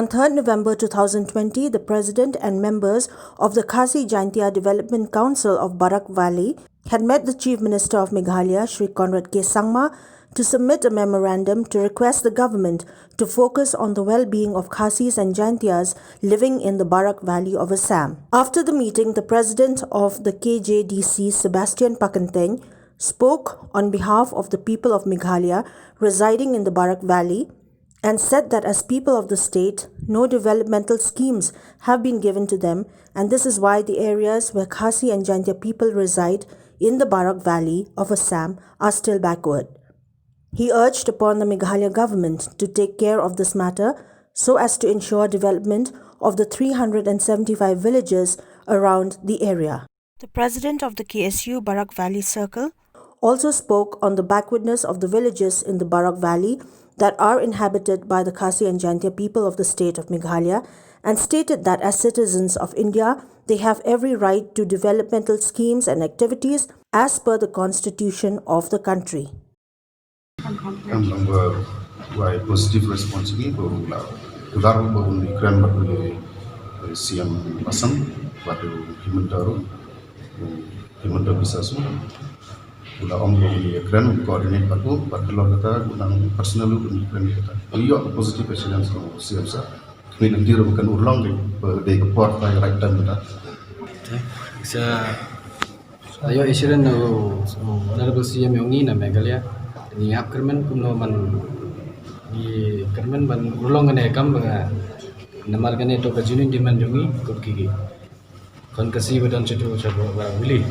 On 3rd November 2020, the President and members of the Khasi Jaintia Development Council of Barak Valley had met the Chief Minister of Meghalaya, Shri Conrad K. Sangma, to submit a memorandum to request the government to focus on the well-being of Khasis and Jaintias living in the Barak Valley of Assam. After the meeting, the President of the KJDC, Sebastian Pakanteng, spoke on behalf of the people of Meghalaya residing in the Barak Valley and said that as people of the state, no developmental schemes have been given to them, and this is why the areas where Khasi and Jaintia people reside in the Barak Valley of Assam are still backward. He urged upon the Meghalaya government to take care of this matter so as to ensure development of the 375 villages around the area. The president of the KSU Barak Valley Circle also spoke on the backwardness of the villages in the Barak Valley that are inhabited by the Khasi and Jaintia people of the state of Meghalaya, and stated that as citizens of India, they have every right to developmental schemes and activities as per the constitution of the country. Why positive response ini baru bahun ikran batu siam asam batu himanta bisa semua ulah bahun ikran coordinate batu lo kata gunang personal ikran kata iyo positive response siam sa kini nanti bukan ulang de report by right time kata sa ayo isiran no honorable CM yung ni na Meghalaya ni hap kerman kuno man di kerman ban ulong ne kam ba namar gane to ka junin diman jungi kut ki kon kasi badan chetu chabo ba wili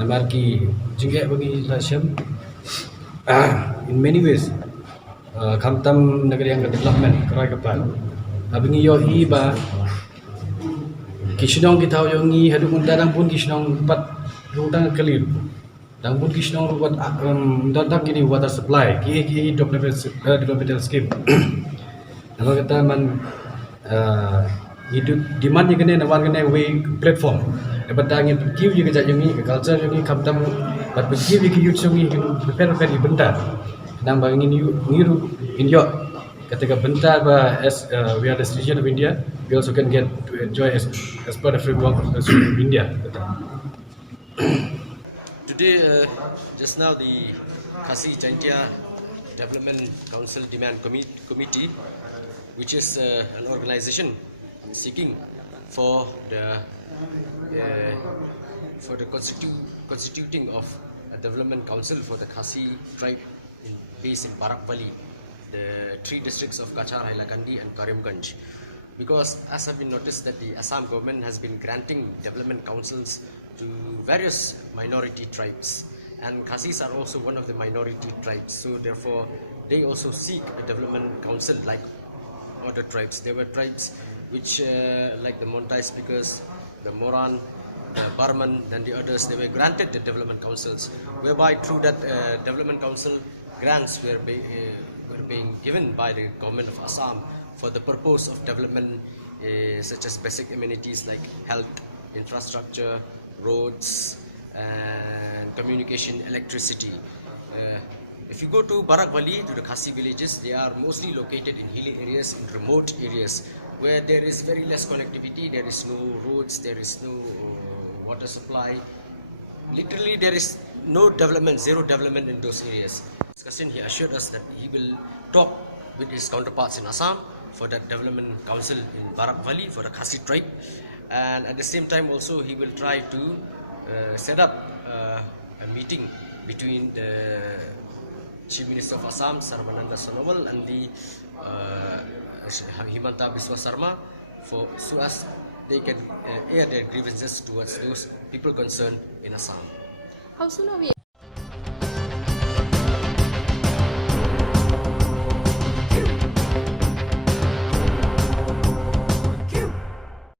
namar ki jinge bagi lasyam in many ways kamtam negeri yang development krai kapal abingi yo hi ba Kishnong kita yongi hadu kuntarang pun Kishnong pat rutang kelir dan pun Kishnong buat tentang gini water supply ki developmental scheme nama kata man hidup demand yang kena nawan kena way platform dapat angin give juga jak yongi culture yongi kamtam but give ki youth yongi prepare bentar nang bangin ngiru inyo ketika bentar as we are the citizen of India, we also can get to enjoy as part of framework of India. Today, just now, the Khasi Jaintia Development Council Demand Committee, which is an organization seeking for the constituting of a development council for the Khasi tribe based in Barak Valley, the three districts of Kachar, Hailakandi and Karimganj. Because as have been noticed that the Assam government has been granting development councils to various minority tribes, and Khasis are also one of the minority tribes, so therefore they also seek a development council like other tribes. There were tribes which like the Montai speakers, the Moran, the Barman, then the others, they were granted the development councils, whereby through that development council grants were being given by the government of Assam for the purpose of development such as basic amenities like health, infrastructure, roads, and communication, electricity. If you go to Barak Valley, to the Khasi villages, they are mostly located in hilly areas, in remote areas where there is very less connectivity, there is no roads, there is no water supply. Literally there is no development, zero development in those areas. He assured us that he will talk with his counterparts in Assam for that development council in Barak Valley for the Khasi tribe, and at the same time also he will try to set up a meeting between the Chief Minister of Assam, Sarvananda Sonowal, and the Himanta Biswa Sarma so as they can air their grievances towards those people concerned in Assam. How soon are we